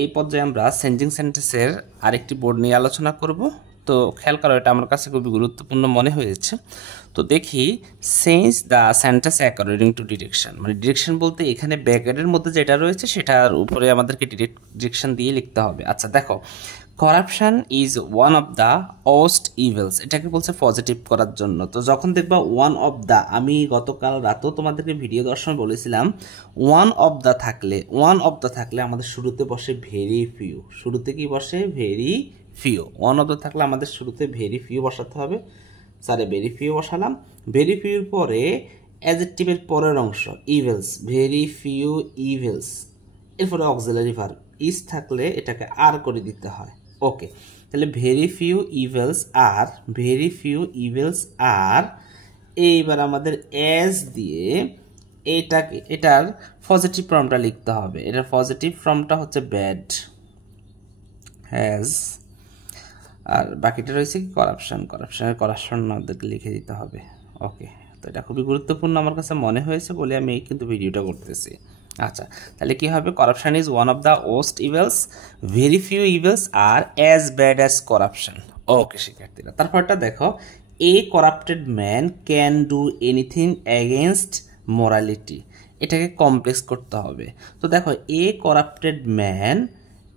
এই পর্যায়ে আমরা চেঞ্জিং সেন্টেন্সের আরেকটি বোর্ড নিয়ে আলোচনা করব। তো খেয়াল করো, এটা আমার কাছে খুবই গুরুত্বপূর্ণ মনে হয়েছে। তো দেখি, change the sentence according to direction. মানে ডিরেকশন বলতে এখানে ব্র্যাকেটের মধ্যে যেটা রয়েছে সেটার উপরে আমাদেরকে ডিরেকশন দিয়ে লিখতে হবে। আচ্ছা দেখো, corruption is one of the worst evils, এটাকে বলছে পজিটিভ করার জন্য। তো যখন দেখবা ওয়ান অফ দ্য, আমি গতকাল রাতেও তোমাদেরকে ভিডিও দেওয়ার সময় বলেছিলাম ওয়ান অফ দ্য থাকলে আমাদের শুরুতে বসে ভেরি ফিউ। শুরুতে কি বসে? Very few. One of the থাকলে আমাদের শুরুতে ভেরি ফিউ বসাতে হবে। ভেরি ফিউ বসালাম। ভেরি ফিউর পরে অ্যাডজেক্টিভের পরের অংশ ইভিলস, ভেরি ফিউ ইভিলস। এরপরে অক্সিলারি ভার্ব ইজ থাকলে এটাকে আর করে দিতে হয়। ওকে, তাহলে ভেরি ফিউ ইভিলস আর এইবার আমাদের এস দিয়ে এটার পজিটিভ ফর্মটা লিখতে হবে। এটার পজিটিভ ফর্মটা হচ্ছে ব্যাড, হ্যাজ, আর বাকিটা রয়েছে কি করাপশন আমাদেরকে লিখে দিতে হবে। ওকে, তো এটা খুবই গুরুত্বপূর্ণ আমার কাছে মনে হয়েছে বলে আমি কিন্তু ভিডিওটা করতেছি। আচ্ছা, তাহলে কি হবে? Corruption is one of the worst evils, very few evils are as bad as corruption. Okay শিক্ষার্থীরা, তারপরটা দেখো, a corrupted man can do anything against morality. এটাকে কমপ্লেক্স করতে হবে। তো দেখো, a corrupted man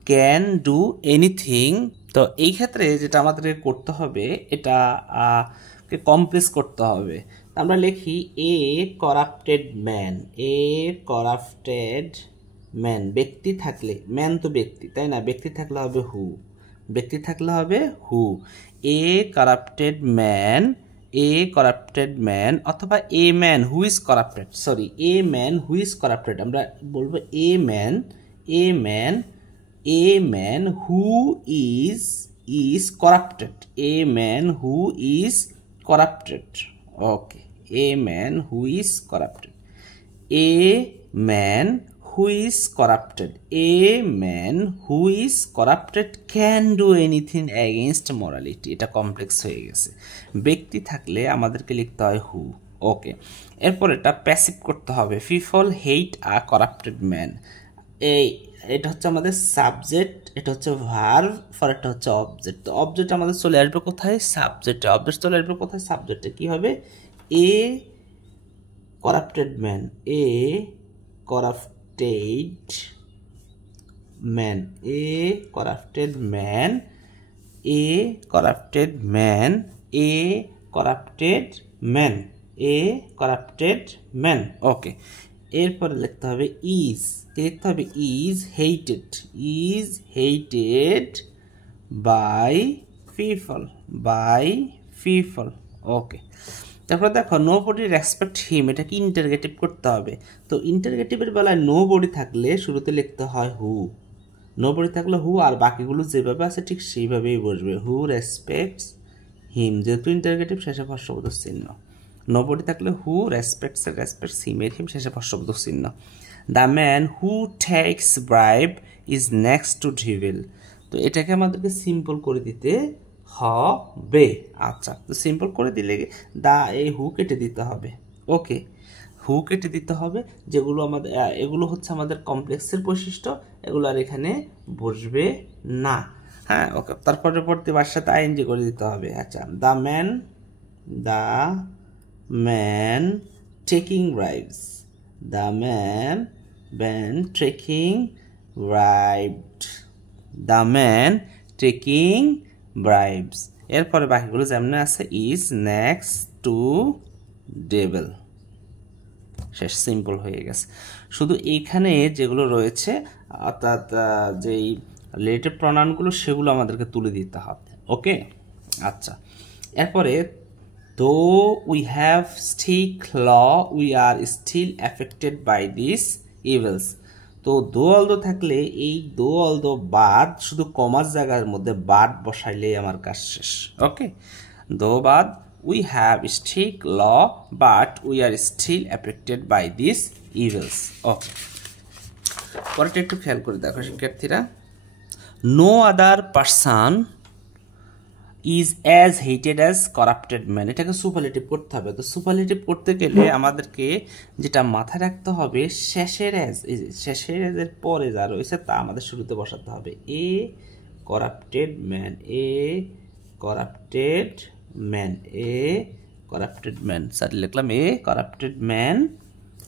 can do anything. তো এই ক্ষেত্রে যেটা আমাদেরকে করতে হবে, এটা কমপ্লেক্স করতে হবে। আমরা লিখি এ করাপ্টেড ম্যান। ব্যক্তি থাকলে, ম্যান তো ব্যক্তি তাই না, ব্যক্তি থাকলে হবে হু। এ করাপ্টেড ম্যান অথবা a man who is corrupted. আমরা বলবো a man who is corrupted. A man who is corrupted. Okay, a man who is corrupted. A man who is corrupted can do anything against morality. এটা complex হয়ে গেছে। ব্যক্তি থাকলে আমাদেরকে লিখতে হয় হু। ওকে, এরপর এটা প্যাসিভ করতে হবে। পিপল হেট আ করাপ্টেড ম্যান। এটা হচ্ছে আমাদের সাবজেক্ট, এটা হচ্ছে ভার্ব, পরেরটা হচ্ছে অবজেক্ট। তো অবজেক্ট আমাদের চলে আসবে কোথায়? সাবজেক্টে। অবজেক্ট চলে আসবে কোথায়? সাবজেক্টে। কি হবে? এ করাপ্টেড ম্যান ওকে, এরপরে লিখতে হবে ইজ হেইটেড বাই পিপল। ওকে, তারপর দেখো নোবডি রেসপেক্ট হিম, এটাকে ইন্টারগেটিভ করতে হবে। তো ইন্টারগেটিভের বেলায় নোবডি থাকলে শুরুতে লিখতে হয় হু। আর বাকিগুলো যেভাবে আছে ঠিক সেইভাবেই বসবে। হু রেসপেক্টস হিম, যেহেতু ইন্টারগেটিভ শেষে ভস্যবোধক চিহ্ন। নোবডি থাকলে হু রেসপেক্টস হিমের হিম শেষে ভস্যবোধক চিহ্ন। The man who takes bribe is next to devil. তো এটাকে আমাদেরকে সিম্পল করে দিতে হবে। আচ্ছা, তো সিম্পল করে দিলে এই হু কেটে দিতে হবে। ওকে, হু কেটে দিতে হবে। যেগুলো আমাদের এগুলো হচ্ছে আমাদের কমপ্লেক্সের বৈশিষ্ট্য, এগুলো আর এখানে বসবে না। হ্যাঁ, ওকে, তারপরে পরবর্তী সাথে আইএনজি করে দিতে হবে। আচ্ছা, দ্য ম্যান টেকিং ব্রাইবস। এরপরে বাকিগুলো যেমন আছে ইজ নেক্সট টু ডেভিল, শেষ, সিম্পল হয়ে গেছে। শুধু এইখানে যেগুলো রয়েছে অর্থাৎ যেই রিলেটিভ প্রনাউনগুলো সেগুলো আমাদেরকে তুলে দিতে হবে। ওকে, আচ্ছা, এরপরে though we have strict law we are still affected by this evils. তো দো অলদো থাকলে এই দো অলদো বাদ, শুধু কমার জায়গার মধ্যে বাদ বসাইলেই আমার কাজ শেষ। ওকে, দো বাদ, we have strict law but we are still affected by these evils. Okay, পরেরটা একটু খেয়াল করে দেখো শিক্ষার্থীরা। no other person is as hated as corrupted man, এটাকে সুপারলেটিভ করতে হবে। তো সুপারলেটিভ করতে গেলে আমাদেরকে যেটা মাথায় রাখতে হবে, শেষের অ্যাজ, এই যে শেষের অ্যাজের পরে যা রয়েছে তা আমাদের শুরুতে বসাতে হবে। A corrupted man, a corrupted man, a corrupted man, sir লিখলাম এ করাপ্টেড ম্যান।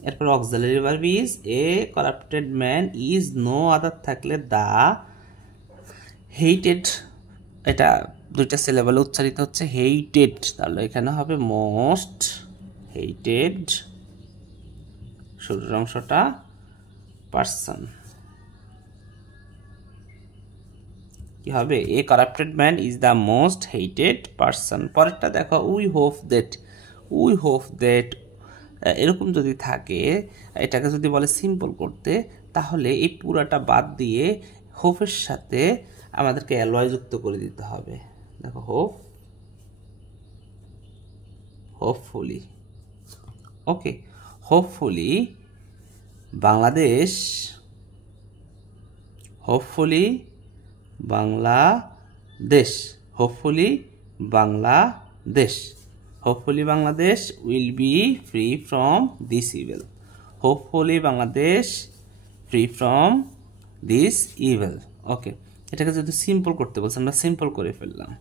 এরপর auxiliary verb is, a corrupted man is no other থাকলে দা হেটেড, এটা দুইটা সিলেবালে উচ্চারিত হচ্ছে হেটেড, তাহলে এখানে হবে মোস্ট হেটেড, শুরুর অংশটা পারসন। কি হবে? A corrupted man is the most hated person. পরেরটা দেখো, we hope that, we hope that, এরকম যদি থাকে, এটাকে যদি বলে সিম্পল করতে, তাহলে এই পুরাটা বাদ দিয়ে হোপের সাথে আমাদেরকে অ্যালয় যুক্ত করে দিতে হবে। দেখো, hope, hopefully, okay, hopefully Bangladesh, hopefully Bangladesh, hopefully Bangladesh, hopefully Bangladesh will be free from this evil, hopefully Bangladesh free from this evil. Okay, এটাকে যদি সিম্পল করতে বলছে, আমরা সিম্পল করে ফেললাম।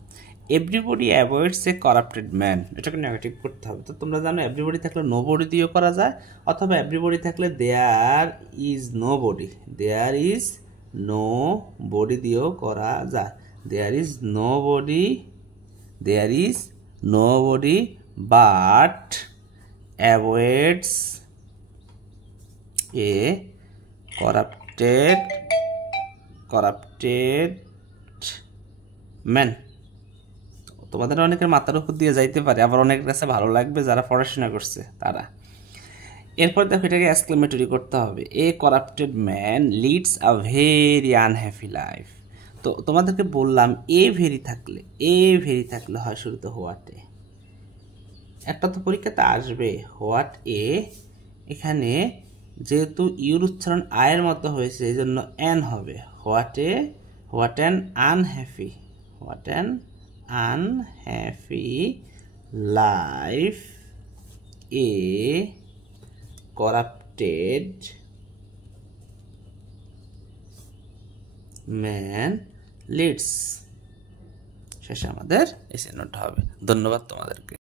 Everybody avoids a corrupted man, এটাকে নেগেটিভ করতে হবে। তো তোমরা জানো এভরিবডি থাকলে নো বডি দিয়েও করা যায়, অথবা এভরিবডি থাকলে there is nobody, there is nobody দিয়েও করা যায়। There is nobody, there is nobody but avoids a corrupted man. তোমাদের অনেকের মাথার উপর দিয়ে যাইতে পারে, আবার অনেকের কাছে ভালো লাগবে যারা পড়াশোনা করছে তারা। এরপর দেখো, এটাকে এক্সক্লেমেটরি করতে হবে। A corrupted man Leeds a very unhappy life. তো তোমাদেরকে বললাম এ ভেরি থাকলে হয় শুরুতে হোয়াটে, একটা তো পরীক্ষাতে আসবে হোয়াট এ, এখানে যেহেতু ইউর উচ্চারণ আয়ের মতো হয়েছে এই জন্য এন হবে। What an unhappy, what an unhappy life a corrupted man leads. শেষে আমাদের এই চিহ্নটা হবে। ধন্যবাদ তোমাদেরকে।